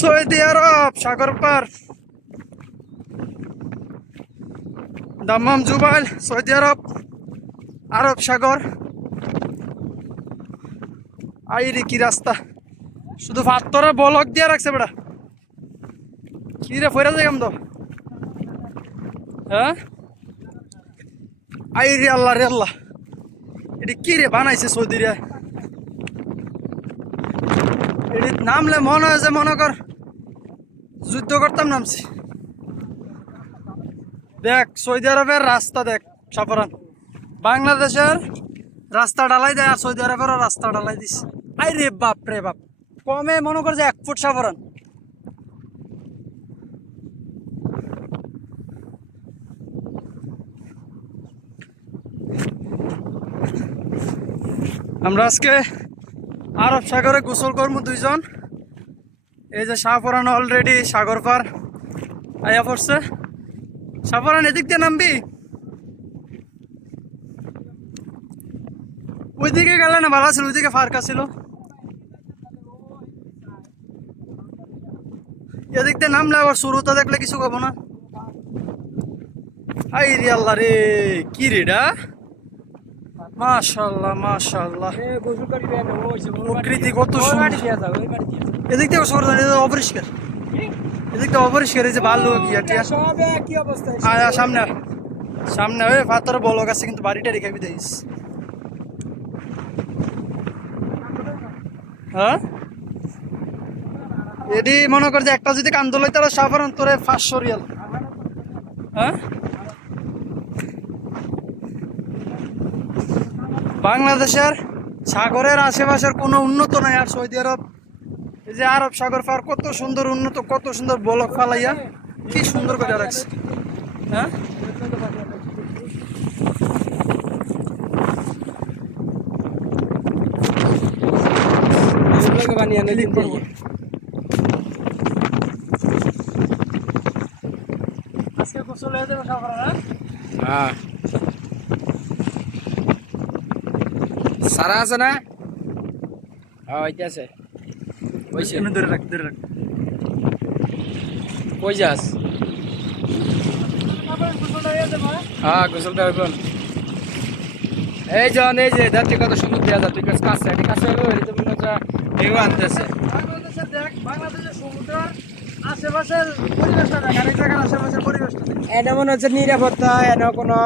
Saudi আরব সাগর পার Dammam Jubail Saudi আরব আরব সাগর আইরে কি রাস্তা শুধু পাথরের বলক দিয়ে রাখছে বেটা কি রে ফইরা যাই তো হ্যাঁ আইরে আল্লাহ রে আল্লাহ এটি কি রে বানাইছে সৌদি রে এটি নামলে মনে হয় যে মনে কর যুদ্ধ করতাম নামছি দেখ সৌদি আরবের রাস্তা দেখ সাফরান বাংলাদেশের রাস্তা ঢালাই দেয় আর সৌদি আরবেরও রাস্তা ঢালাই দিস আই রে বাপ রে বাপ কমে মনে কর যে 1 ফুট সাফরান আমরা আজকে আরব সাগরে গোসল করবো দুইজন এই যে সাফরান অলরেডি সাগর পার আইয়া পড়ছে সাফরান এদিক দিয়ে নামবি ওইদিকে গেলে না ভালো ছিল ওইদিকে ফারকা ছিল এদিক দিয়ে নামলে আবার শুরুতে দেখলে কিছু কব না আই রে আল্লাহ রে কি রেডা মাশাআল্লাহ মাশাআল্লাহ প্রকৃতি কত সুন্দর এদিক থেকে অপরিষ্কার এদিক থেকে অপরিষ্কার এই যে ভালো সামনে সামনে ওই পাথর বলক আছে কিন্তু বাড়িটা রেখে দিস হ্যাঁ এটি মনে কর যে একটা যদি কান্দল তাহলে সাফারান তোরে 500 রিয়াল হ্যাঁ বাংলাদেশের সাগরের আশেপাশের কোনো উন্নত নাই আর সৌদি আরব এই যে আরব সাগর পার কত সুন্দর উন্নত কত সুন্দর বলক ফালাইয়া কি সুন্দর করে রাখছে হ্যাঁ আজকে গোসল হয়ে যাবে সাফারান হ্যাঁ সারা আছে না আছে ধরে রাখ কই যাস হ্যাঁ গোসল করবেন এই জন এই যে দেখতে কত সুন্দর দেওয়া যায় তুই কাছে এটি কাছে হলো এই তো মনে হচ্ছে ঢেউ আনতেছে বাংলাদেশের সমুদ্রের আশেপাশের পরিবেশটা দেখ আরেক জায়গার আশেপাশের পরিবেশটা এটা মনে হচ্ছে নিরাপত্তা এনে কোনো